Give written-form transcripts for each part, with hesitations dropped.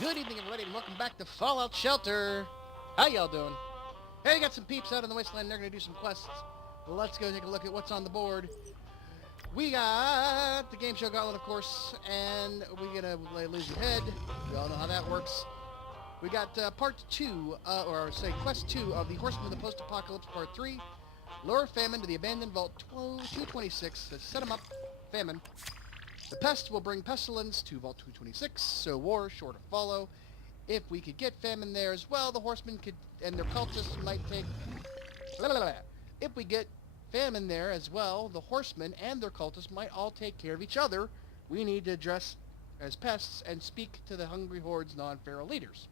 Good evening, everybody, and welcome back to Fallout Shelter. How y'all doing? Hey, got some peeps out in the wasteland. They're going to do some quests. Let's go take a look at what's on the board. We got the game show Gauntlet, of course, and we're going to lose your head. We all know how that works. We got part 2, quest 2 of the Horsemen of the Post-Apocalypse, part 3. Lure Famine to the abandoned Vault 226. Let's set them up. Famine. The pest will bring pestilence to Vault 226, so war sure to follow. If we could get Famine there as well, the Horsemen could, and their cultists might take... If we get Famine there as well, the Horsemen and their cultists might all take care of each other. We need to dress as pests and speak to the hungry horde's non-feral leaders.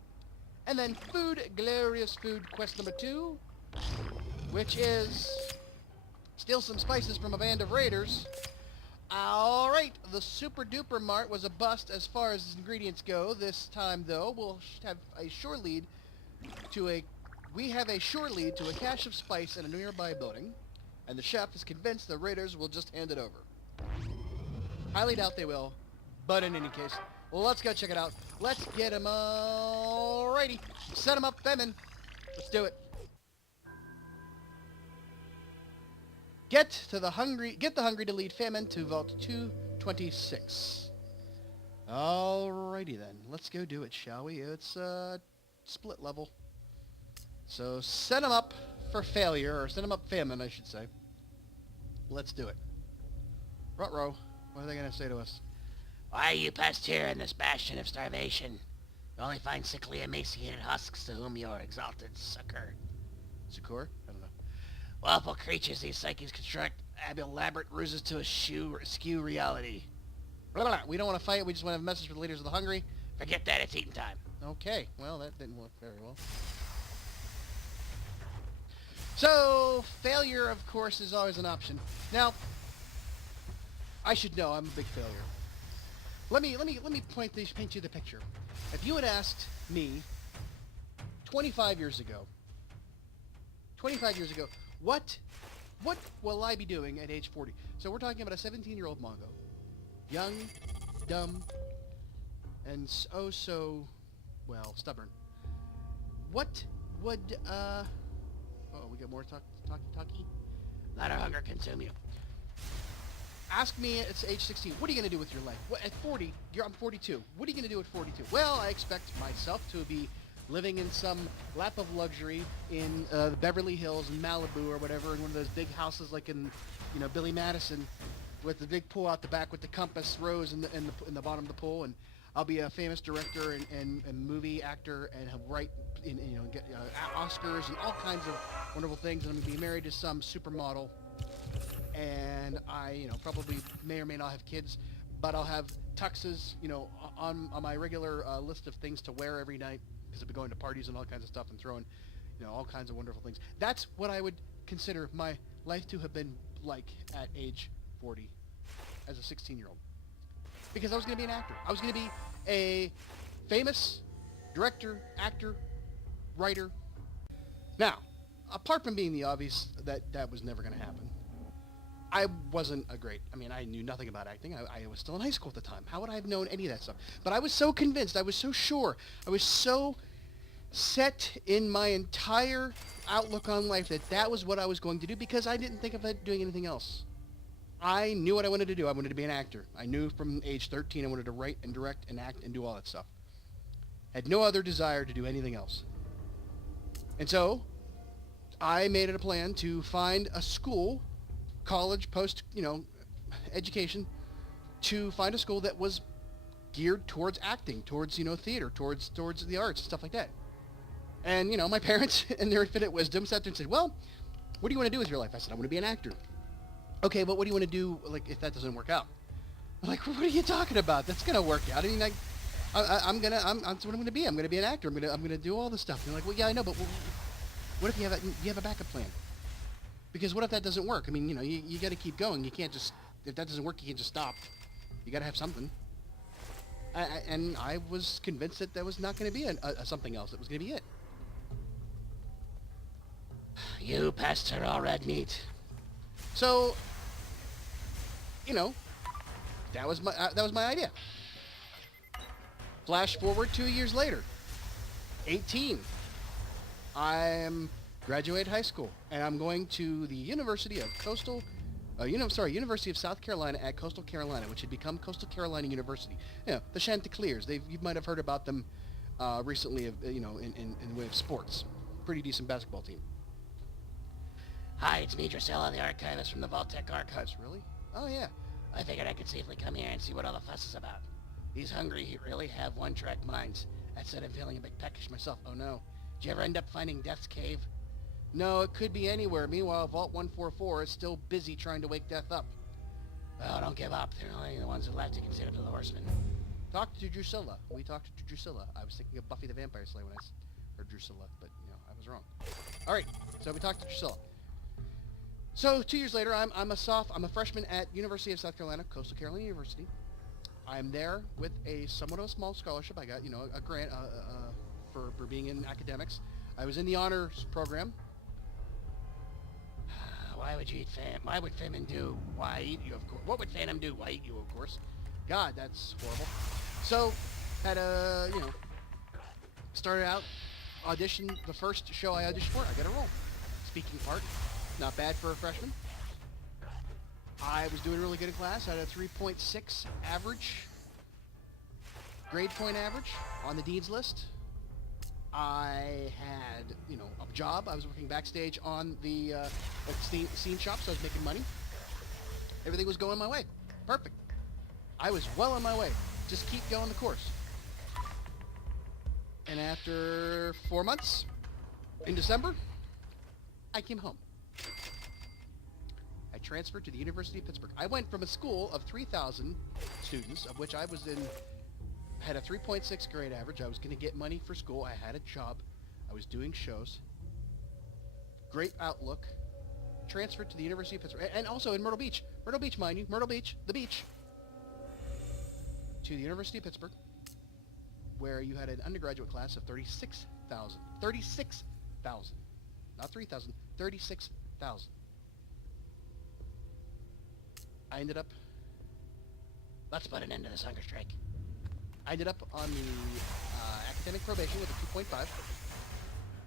And then Glowrious Food quest number 2, which is steal some spices from a band of raiders. Alright, the Super Duper Mart was a bust as far as ingredients go. This time, though, we'll have a sure lead to a... We have a sure lead to a cache of spice in a nearby building, and the chef is convinced the raiders will just hand it over. Highly doubt they will, but in any case, let's go check it out. Let's get him. Alrighty, set him up, Famine. Let's do it. Get the hungry to lead Famine to Vault 226. Alrighty then, let's go do it, shall we? It's split level. So set him up for failure, or set him up Famine, I should say. Let's do it. Ruh-roh, what are they gonna say to us? Why are you pests here in this bastion of starvation? You only find sickly, emaciated husks to whom your exalted succor. Succor? I don't know. Awful creatures these psyches construct elaborate ruses to eschew reality. We don't want to fight, we just want to have a message for the leaders of the hungry. Forget that, it's eating time. Okay, well, that didn't work very well. So, failure, of course, is always an option. Now, I should know I'm a big failure. Let me paint you the picture. If you had asked me 25 years ago, what will I be doing at age 40? So we're talking about a 17-year-old Mongo. Young, dumb, and well, stubborn. What would, we got more talkie? Let our hunger consume you. Ask me at age 16, what are you going to do with your life? At 40, I'm 42. What are you going to do at 42? Well, I expect myself to be living in some lap of luxury in the Beverly Hills in Malibu or whatever, in one of those big houses like in, Billy Madison, with the big pool out the back with the compass rose in the bottom of the pool, and I'll be a famous director and movie actor and write get Oscars and all kinds of wonderful things, and I'm gonna be married to some supermodel, and I probably may or may not have kids, but I'll have tuxes on my regular list of things to wear every night, because I'll be going to parties and all kinds of stuff and throwing all kinds of wonderful things. That's what I would consider my life to have been like at age 40 as a 16-year-old. Because I was going to be an actor. I was going to be a famous director, actor, writer. Now, apart from being the obvious that was never going to happen, I wasn't I knew nothing about acting. I was still in high school at the time. How would I have known any of that stuff? But I was so convinced, I was so sure, I was so set in my entire outlook on life that was what I was going to do, because I didn't think of doing anything else. I knew what I wanted to do. I wanted to be an actor. I knew from age 13 I wanted to write and direct and act and do all that stuff. Had no other desire to do anything else. And so, I made it a plan to find a school, college, post, education, to find a school that was geared towards acting, towards, theater, towards the arts, stuff like that. And, my parents, in their infinite wisdom, sat there and said, well, what do you want to do with your life? I said, I want to be an actor. Okay, but what do you want to do, if that doesn't work out? I'm like, what are you talking about? That's going to work out. That's what I'm going to be. I'm going to be an actor. I'm going to do all this stuff. And they're like, well, yeah, I know, but what if you have a backup plan? Because what if that doesn't work? You got to keep going. You can't just, if that doesn't work, you can't just stop. You got to have something. And I was convinced that was not going to be a something else. It was going to be it. You pests are all red meat. So, that was my idea. Flash forward 2 years later, 18. I'm graduated high school, and I'm going to the University of University of South Carolina at Coastal Carolina, which had become Coastal Carolina University. You know, the Chanticleers. You might have heard about them recently, in the way of sports. Pretty decent basketball team. Hi, it's me, Drusilla, the archivist from the Vault-Tec Archives. Really? Oh, yeah. I figured I could safely come here and see what all the fuss is about. These hungry really have one-track minds. That said, I'm feeling a bit peckish myself. Oh, no. Did you ever end up finding Death's Cave? No, it could be anywhere. Meanwhile, Vault 144 is still busy trying to wake Death up. Well, don't give up. They're only the ones who left to consider to the Horsemen. Talk to Drusilla. We talked to Drusilla. I was thinking of Buffy the Vampire Slayer when I heard Drusilla, but, I was wrong. All right, so we talked to Drusilla. So 2 years later, I'm a freshman at University of South Carolina, Coastal Carolina University. I'm there with somewhat of a small scholarship. I got, a grant for being in academics. I was in the honors program. Why would you eat Why would Famine do? Why eat you, of course? What would Phantom do? Why eat you, of course? God, that's horrible. So, had started out, auditioned, the first show I auditioned for, I got a role. Speaking part, not bad for a freshman. I was doing really good in class. I had a 3.6 average, grade point average on the dean's list. I had, a job. I was working backstage on the scene shop, so I was making money. Everything was going my way. Perfect. I was well on my way. Just keep going the course. And after 4 months, in December, I came home. I transferred to the University of Pittsburgh. I went from a school of 3,000 students, of which I was had a 3.6 grade average. I was going to get money for school. I had a job. I was doing shows. Great outlook. Transferred to the University of Pittsburgh. And also in Myrtle Beach. Myrtle Beach, mind you. Myrtle Beach, the beach. To the University of Pittsburgh, where you had an undergraduate class of 36,000. 36,000. Not 3,000. 36,000. I ended up... Let's put an end to this hunger strike. I ended up on the academic probation with a 2.5.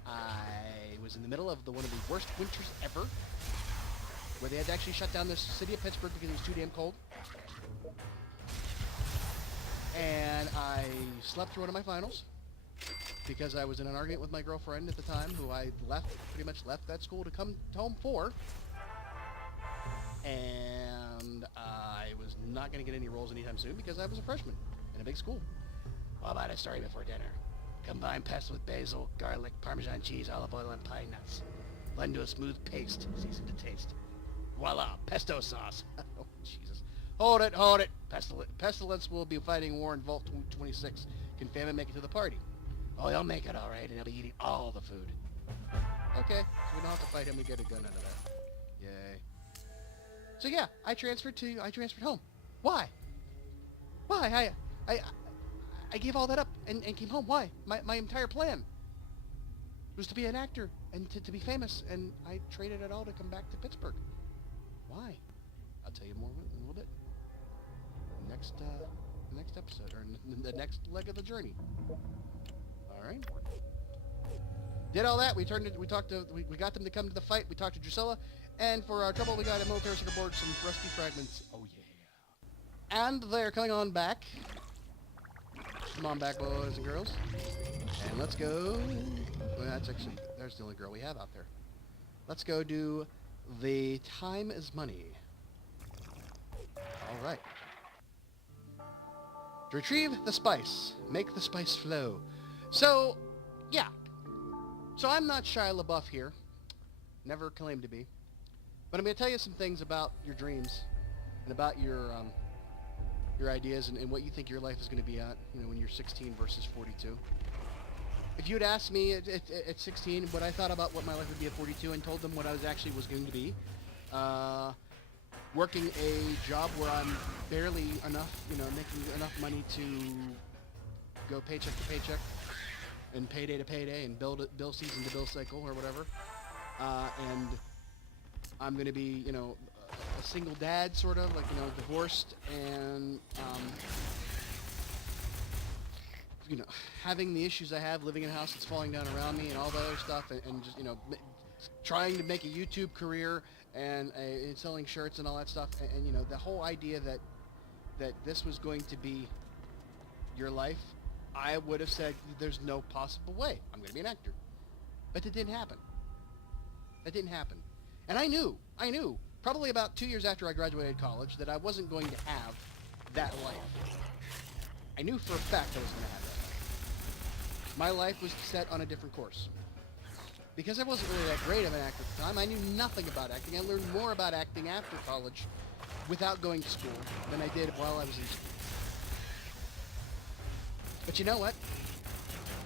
I was in the middle of one of the worst winters ever, where they had to actually shut down the city of Pittsburgh because it was too damn cold. And I slept through one of my finals because I was in an argument with my girlfriend at the time, who I pretty much left that school to come home for. And I was not going to get any roles anytime soon because I was a freshman in a big school. What about a story before dinner? Combine pesto with basil, garlic, Parmesan cheese, olive oil, and pine nuts. Blend to a smooth paste, seasoned to taste. Voila, pesto sauce. Oh, Jesus. Hold it. Pestilence will be fighting war in Vault 26. Can Famine make it to the party? Oh, he'll make it all right, and he'll be eating all the food. Okay, so we don't have to fight him. We get a gun out of that. Yay. So yeah, I transferred home. Why? I gave all that up and came home. Why? My entire plan was to be an actor and to be famous, and I traded it all to come back to Pittsburgh. Why? I'll tell you more in a little bit. Next episode, or the next leg of the journey. All right. Did all that. We got them to come to the fight. We talked to Drusilla, and for our trouble, we got a military circuit board, some rusty fragments. Oh yeah. And they're coming on back. Come on back, boys and girls. And let's go. Well, there's the only girl we have out there. Let's go do the Time is Money. All right. To retrieve the spice, make the spice flow. So, yeah. So I'm not Shia LeBeouf here. Never claimed to be. But I'm going to tell you some things about your dreams and about your ideas and what you think your life is going to be at, when you're 16 versus 42. If you had asked me at 16 what I thought about what my life would be at 42 and told them what I was going to be, working a job where I'm barely enough, making enough money to go paycheck to paycheck and payday to payday and bill season to bill cycle or whatever, and I'm going to be, a single dad, sort of, divorced, and you know, having the issues I have, living in a house that's falling down around me and all the other stuff, and just, you know, trying to make a YouTube career and selling shirts and all that stuff, and you know, the whole idea that this was going to be your life, I would have said there's no possible way I'm going to be an actor. But that didn't happen. That didn't happen. And I knew, probably about 2 years after I graduated college, that I wasn't going to have that life. I knew for a fact I was going to have that life. My life was set on a different course. Because I wasn't really that great of an actor at the time, I knew nothing about acting. I learned more about acting after college without going to school than I did while I was in school. But you know what?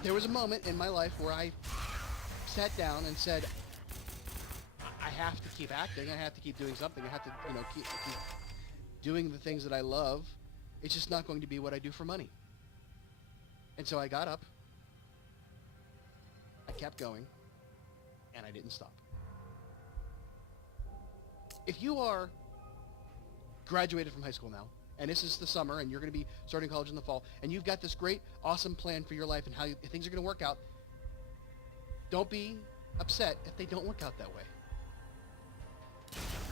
There was a moment in my life where I sat down and said, I have to keep acting. I have to keep doing something. I have to, you know, keep doing the things that I love. It's just not going to be what I do for money. And so I got up. I kept going. And I didn't stop. If you are graduated from high school now, and this is the summer, and you're going to be starting college in the fall, and you've got this great, awesome plan for your life and how things are going to work out, don't be upset if they don't work out that way.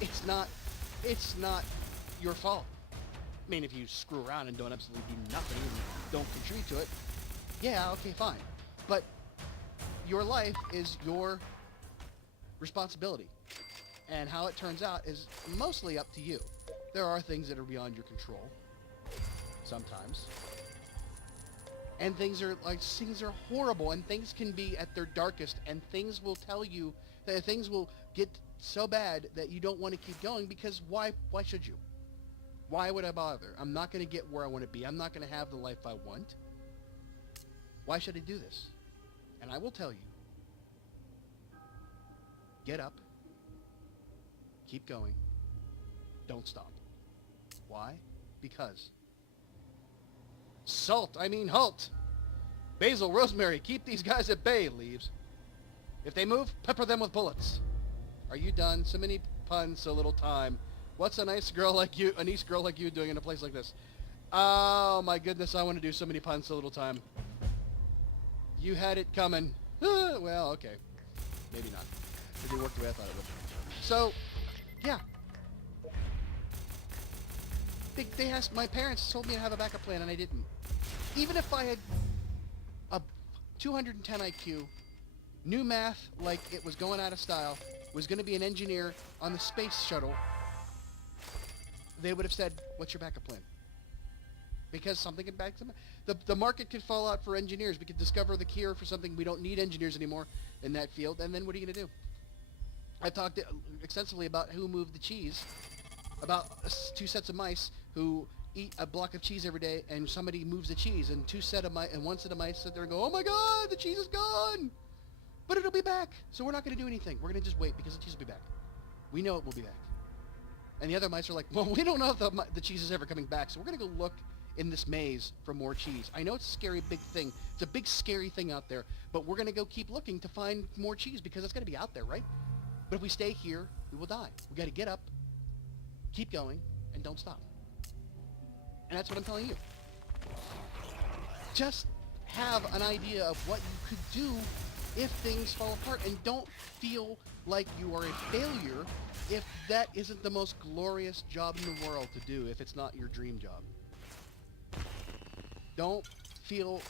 It's not your fault. I mean, if you screw around and don't absolutely do nothing and don't contribute to it, yeah, okay, fine. But your life is your responsibility. And how it turns out is mostly up to you. There are things that are beyond your control. Sometimes. And things are horrible, and things can be at their darkest, and things will tell you that things will get so bad that you don't want to keep going, because why should you? Why would I bother? I'm not going to get where I want to be. I'm not going to have the life I want. Why should I do this? And I will tell you, get up, keep going, don't stop. Why? Because halt! Basil, Rosemary, keep these guys at bay, Leaves. If they move, pepper them with bullets. Are you done? So many puns, so little time. What's a nice girl like you doing in a place like this? Oh my goodness, I want to do so many puns, so little time. You had it coming. Well, okay. Maybe not. It didn't work the way I thought it would. So, yeah. My parents told me to have a backup plan, and I didn't. Even if I had a 210 IQ, knew math like it was going out of style, was going to be an engineer on the space shuttle, they would have said, what's your backup plan? Because something could back them. The market could fall out for engineers. We could discover the cure for something. We don't need engineers anymore in that field. And then what are you going to do? I've talked extensively about who moved the cheese, about two sets of mice who eat a block of cheese every day, and somebody moves the cheese, and one set of mice sit there and go, oh my God, the cheese is gone! But it'll be back. So we're not going to do anything. We're going to just wait because the cheese will be back. We know it will be back. And the other mice are like, well, we don't know if the cheese is ever coming back, so we're going to go look in this maze for more cheese. I know it's a scary big thing. It's a big scary thing out there, but we're going to go keep looking to find more cheese because it's got to be out there, right? But if we stay here, we will die. We got to get up, keep going, and don't stop. And that's what I'm telling you. Just have an idea of what you could do if things fall apart, and don't feel like you are a failure if that isn't the most glorious job in the world to do, if it's not your dream job. Don't feel,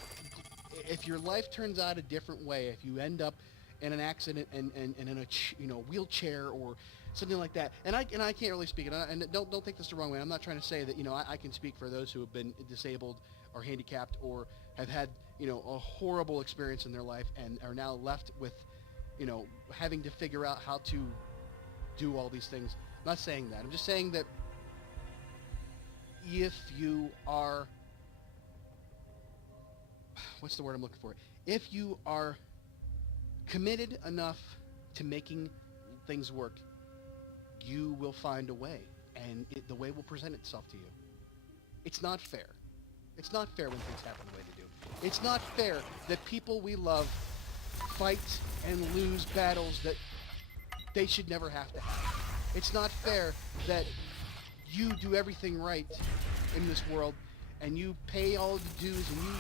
if your life turns out a different way, if you end up in an accident and in a wheelchair or something like that, and I can't really speak, and don't take this the wrong way. I'm not trying to say that I can speak for those who have been disabled or handicapped or have had a horrible experience in their life and are now left with having to figure out how to do all these things. I'm not saying that. I'm just saying that if you are, what's the word I'm looking for? If you are committed enough to making things work, you will find a way, and the way will present itself to you. It's not fair. It's not fair when things happen the way they do. It's not fair that people we love fight and lose battles that they should never have to have. It's not fair that you do everything right in this world and you pay all the dues and you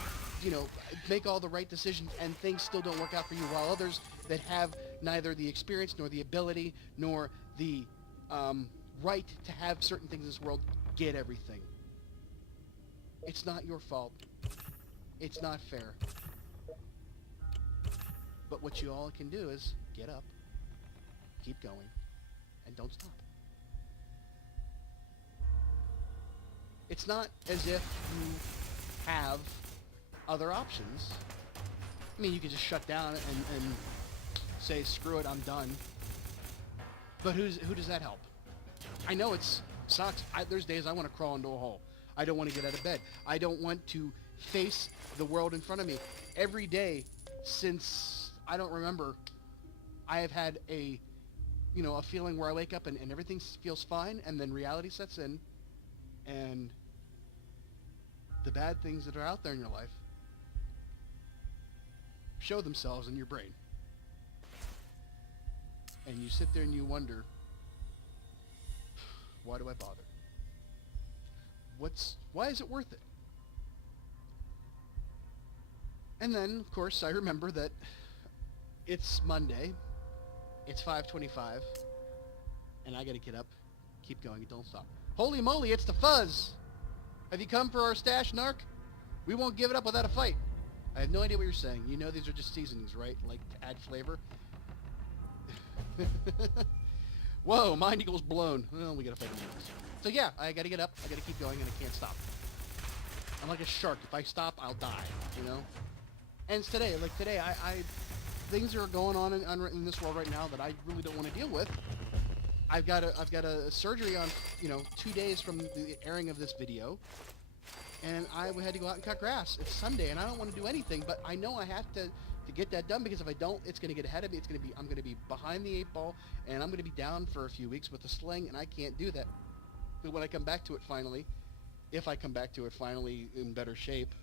make all the right decisions and things still don't work out for you, while others that have neither the experience nor the ability nor the right to have certain things in this world get everything. It's not your fault. It's not fair. But what you all can do is get up, keep going, and don't stop. It's not as if you have other options. I mean, you can just shut down and say, screw it, I'm done. But who does that help? I know it sucks. There's days I want to crawl into a hole. I don't want to get out of bed. I don't want to face the world in front of me. Every day since I don't remember, I have had a feeling where I wake up and everything feels fine, and then reality sets in, and the bad things that are out there in your life show themselves in your brain. And you sit there and you wonder, why do I bother? Why is it worth it? And then, of course, I remember that it's Monday, it's 5:25, and I gotta get up, keep going, and don't stop. Holy moly, it's the fuzz! Have you come for our stash, Narc? We won't give it up without a fight. I have no idea what you're saying. You know these are just seasonings, right? Like, to add flavor? Whoa, mind equals blown. Well, we gotta fight the next. So yeah, I gotta get up, I gotta keep going, and I can't stop. I'm like a shark. If I stop, I'll die, And it's today. Like today, I things are going on in this world right now that I really don't want to deal with. I've got a surgery on, 2 days from the airing of this video, and I had to go out and cut grass. It's Sunday, and I don't want to do anything, but I know I have to get that done, because if I don't, it's going to get ahead of me. I'm going to be behind the 8 ball, and I'm going to be down for a few weeks with a sling, and I can't do that. But when I come back to it finally, if I come back to it finally in better shape,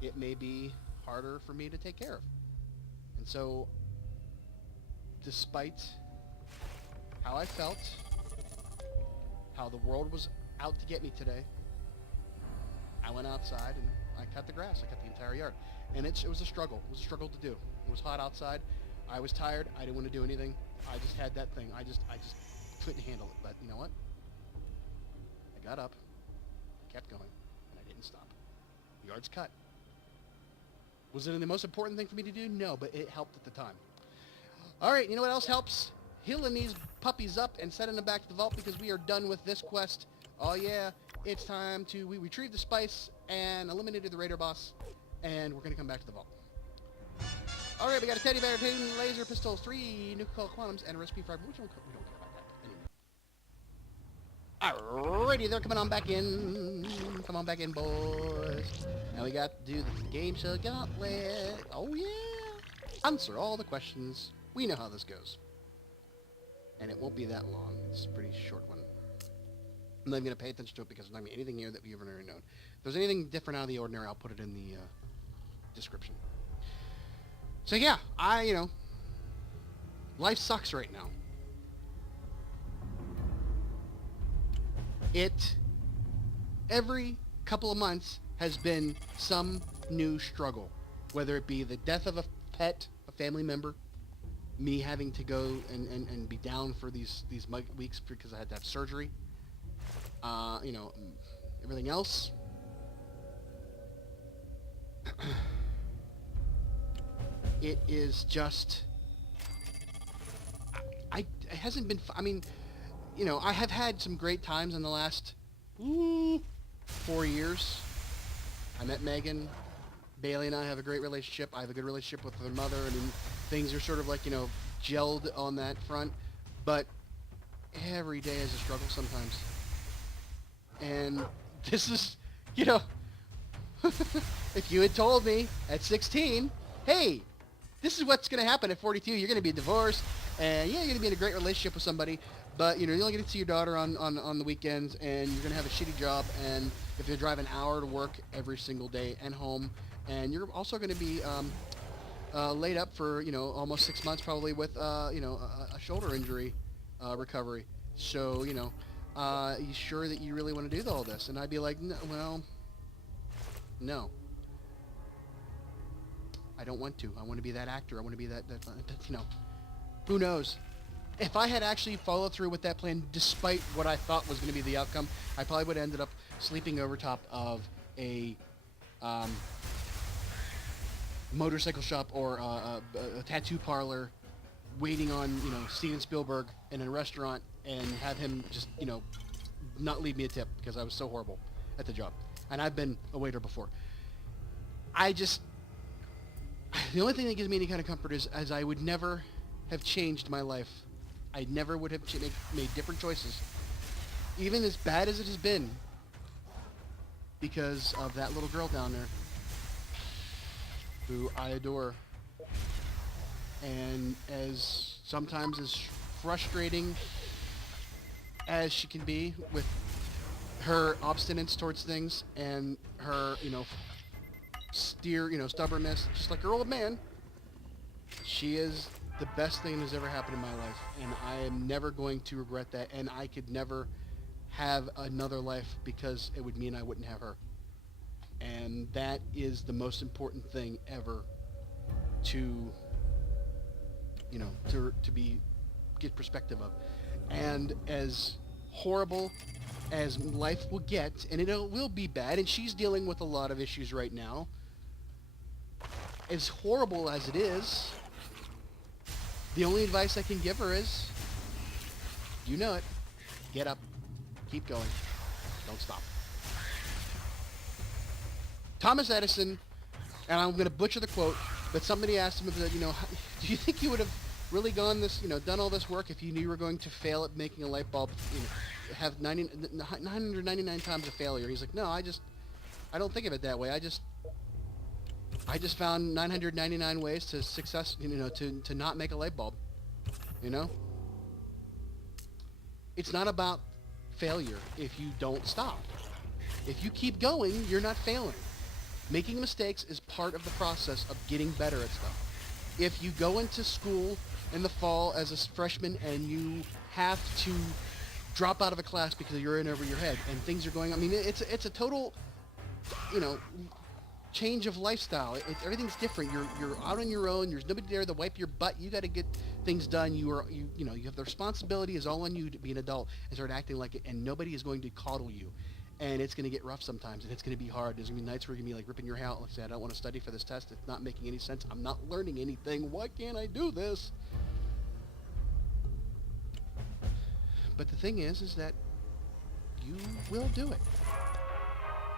it may be harder for me to take care of. And so, despite how I felt, how the world was out to get me today, I went outside and I cut the grass. I cut the entire yard. And it was a struggle. It was a struggle to do. It was hot outside. I was tired. I didn't want to do anything. I just had that thing. I just couldn't handle it. But you know what? I got up, kept going, and I didn't stop. The yard's cut. Was it the most important thing for me to do? No, but it helped at the time. All right, you know what else helps? Healing these puppies up and sending them back to the vault, because we are done with this quest. Oh yeah, it's time to we retrieved the spice and eliminated the raider boss, and we're going to come back to the vault. All right, we got a teddy bear, 10 laser pistols, 3 nuclear quantums, and a recipe for which one we don't care about that anymore. Alrighty, they're coming on back in. Come on back in, boys. And we got to do the game show Gauntlet. Oh yeah! Answer all the questions. We know how this goes. And it won't be that long. It's a pretty short one. I'm not even going to pay attention to it, because there's not going to be anything here that we haven't already known. If there's anything different out of the ordinary, I'll put it in the description. So yeah, life sucks right now. Every couple of months has been some new struggle, whether it be the death of a pet, a family member, me having to go and be down for these weeks because I had to have surgery, everything else. It is just, it hasn't been, I have had some great times in the last 4 years. I met Megan. Bailey and I have a great relationship. I have a good relationship with her mother. I mean, things are sort of like, gelled on that front. But every day is a struggle sometimes. And this is, if you had told me at 16, hey, this is what's going to happen at 42. You're going to be divorced, and yeah, you're going to be in a great relationship with somebody, but you're only going to see your daughter on the weekends, and you're going to have a shitty job, and if you drive an hour to work every single day and home, and you're also going to be laid up for almost 6 months probably with a shoulder injury recovery. So you sure that you really want to do all this? And I'd be like, no, well, no. I don't want to. I want to be that actor. I want to be that you know, who knows? If I had actually followed through with that plan, despite what I thought was going to be the outcome, I probably would have ended up sleeping over top of a motorcycle shop or a tattoo parlor, waiting on, you know, Steven Spielberg in a restaurant, and have him just, you know, not leave me a tip because I was so horrible at the job. And I've been a waiter before. The only thing that gives me any kind of comfort is I would never have changed my life. I never would have made different choices, even as bad as it has been, because of that little girl down there who I adore. And sometimes as frustrating as she can be with her obstinance towards things and her, you know, stubbornness, just like her old man, she is the best thing that's ever happened in my life, and I am never going to regret that, and I could never have another life because it would mean I wouldn't have her. And that is the most important thing ever to, you know, to get perspective of. And as horrible as life will get, and it will be bad, and she's dealing with a lot of issues right now, as horrible as it is, the only advice I can give her is, you know it, get up, keep going, don't stop. Thomas Edison, and I'm going to butcher the quote, but somebody asked him, you know, do you think you would have really done all this work if you knew you were going to fail at making a light bulb, you know, have 999 times a failure? He's like, no, I don't think of it that way. I just found 999 ways to success, you know, to not make a light bulb, you know? It's not about failure if you don't stop. If you keep going, you're not failing. Making mistakes is part of the process of getting better at stuff. If you go into school in the fall as a freshman and you have to drop out of a class because you're in over your head and things are going, I mean, it's a total, you know, change of lifestyle. Everything's different. You're out on your own. There's nobody there to wipe your butt. You got to get things done. You have the responsibility is all on you to be an adult and start acting like it. And nobody is going to coddle you. And it's going to get rough sometimes, and it's going to be hard. There's going to be nights where you're going to be like ripping your hair out, like say, I don't want to study for this test. It's not making any sense. I'm not learning anything. Why can't I do this? But the thing is that you will do it.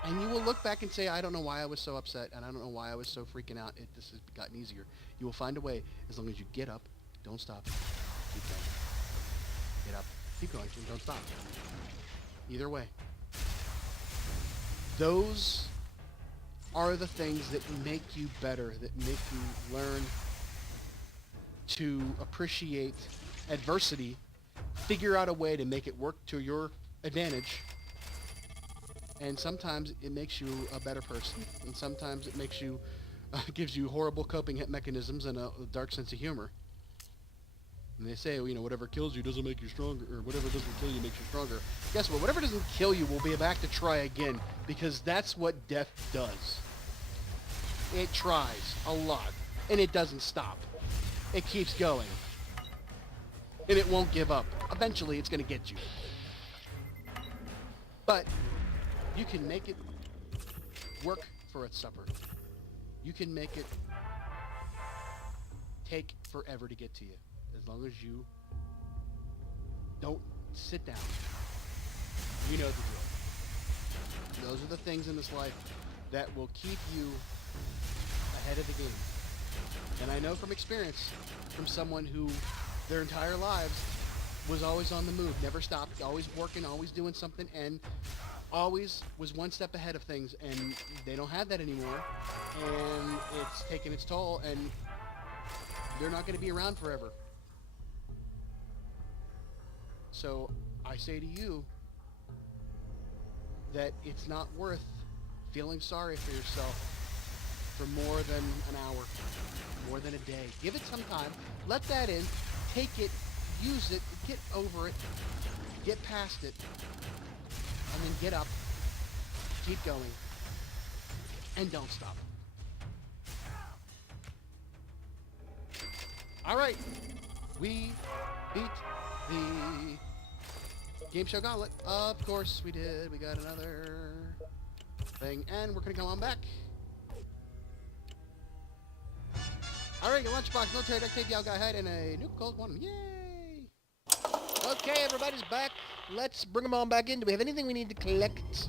And you will look back and say, I don't know why I was so upset, and I don't know why I was so freaking out. This has gotten easier. You will find a way as long as you get up, don't stop, keep going. Get up, keep going, and don't stop. Either way. Those are the things that make you better, that make you learn to appreciate adversity, figure out a way to make it work to your advantage, and sometimes it makes you a better person, and sometimes it makes you, gives you horrible coping mechanisms and a dark sense of humor. And they say, you know, whatever kills you doesn't make you stronger, or whatever doesn't kill you makes you stronger. Guess what? Whatever doesn't kill you will be back to try again, because that's what death does. It tries a lot, and it doesn't stop. It keeps going, and it won't give up. Eventually, it's going to get you. But you can make it work for its supper. You can make it take forever to get to you. As long as you don't sit down. You know the drill. Those are the things in this life that will keep you ahead of the game. And I know from experience, from someone who their entire lives was always on the move, never stopped, always working, always doing something, and always was one step ahead of things, and they don't have that anymore, and it's taken its toll, and they're not going to be around forever. So I say to you that it's not worth feeling sorry for yourself for more than an hour, more than a day. Give it some time. Let that in. Take it. Use it. Get over it. Get past it. And then get up. Keep going. And don't stop. All right. We beat the game show Gauntlet. Of course we did. We got another thing, and we're going to come on back. All right, your lunchbox, military duct tape, y'all got ahead, and a new cold one. Yay! Okay, everybody's back. Let's bring them on back in. Do we have anything we need to collect?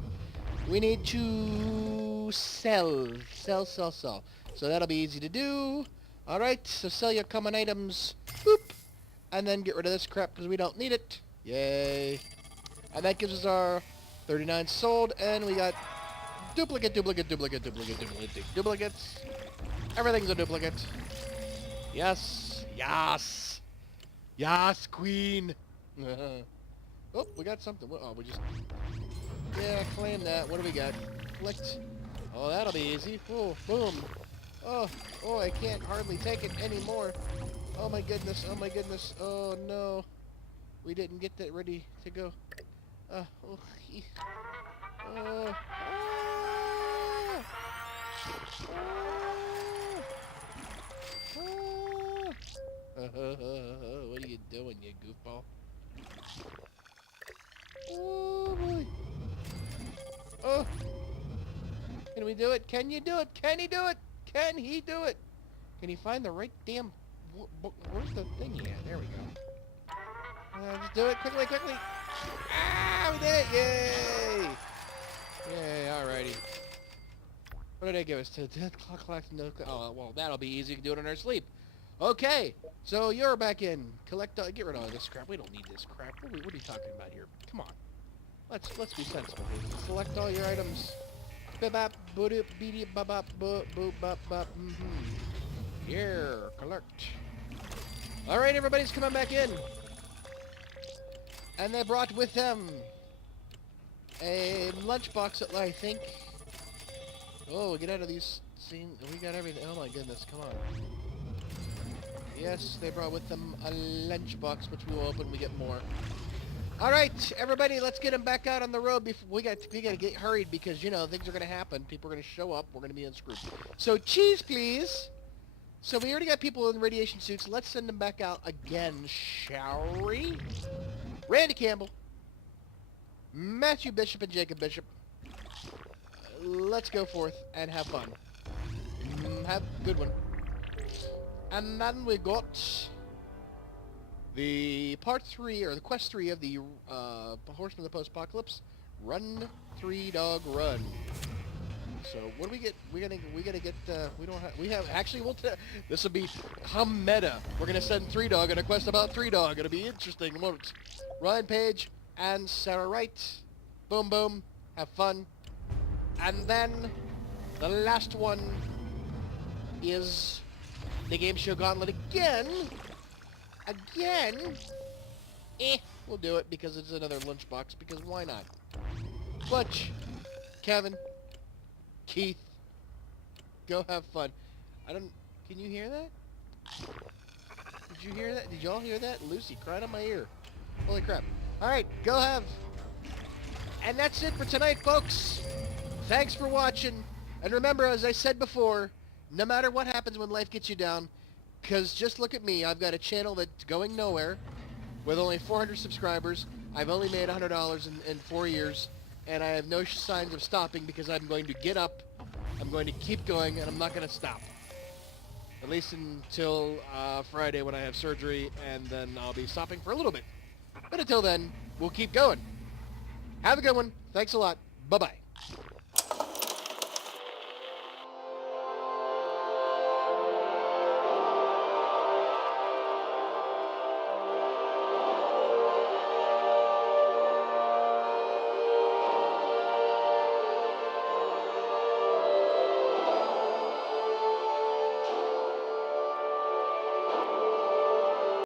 We need to sell. So that'll be easy to do. All right, so sell your common items. Boop. And then get rid of this crap because we don't need it. Yay. And that gives us our 39 sold, and we got duplicates. Everything's a duplicate. Yes, queen. Oh, we got something. Oh, we just... Yeah, claim that. What do we got? Collect. Oh, that'll be easy. Oh, boom. Oh, I can't hardly take it anymore. Oh my goodness. Oh no. We didn't get that ready to go. Oh, what are you doing, you goofball? Oh boy. Oh. Can we do it? Can you do it? Can he do it? Can he do it? Can he find the right damn... Where's the thing at? There we go. Just do it quickly. Ah, we did it! Yay! Yay, alrighty. What did they give us? To clock, no... Oh, well, that'll be easy. We can do it in our sleep. Okay, so you're back in. Collect... get rid of all this crap. We don't need this crap. What are you talking about here? Come on. Let's be sensible. Select all your items. Bip-bap, boop, beep, bop, boop, bop, bop. Here, collect. All right, everybody's coming back in. And they brought with them a lunchbox, I think. Oh, get out of these scenes. We got everything. Oh my goodness, come on. Yes, they brought with them a lunchbox, which we will open when we get more. All right, everybody, let's get them back out on the road. Before we got to get hurried because, you know, things are going to happen. People are going to show up. We're going to be unscrewed. So, cheese, please. So, we already got people in radiation suits. Let's send them back out again, shall we? Randy Campbell, Matthew Bishop, and Jacob Bishop. Let's go forth and have fun. Have a good one. And then we got the part 3, or the quest 3 of the Horsemen of the Post-Apocalypse. Run, 3 dog, run. So what do we get? We gotta get. We have actually. This will become meta. We're gonna send 3 dog on a quest about 3 dog. It'll be interesting. Ryan Page and Sarah Wright. Boom boom. Have fun. And then the last one is the game show Gauntlet again. We'll do it because it's another lunchbox, because why not? Butch, Kevin, Keith, go have fun. Can you hear that? Did you hear that? Did y'all hear that? Lucy cried on my ear. Holy crap. Alright, go have. And that's it for tonight, folks. Thanks for watching. And remember, as I said before, no matter what happens when life gets you down, because just look at me, I've got a channel that's going nowhere with only 400 subscribers. I've only made $100 in 4 years, and I have no signs of stopping because I'm going to get up, I'm going to keep going, and I'm not going to stop. At least until Friday when I have surgery, and then I'll be stopping for a little bit. But until then, we'll keep going. Have a good one. Thanks a lot. Bye-bye.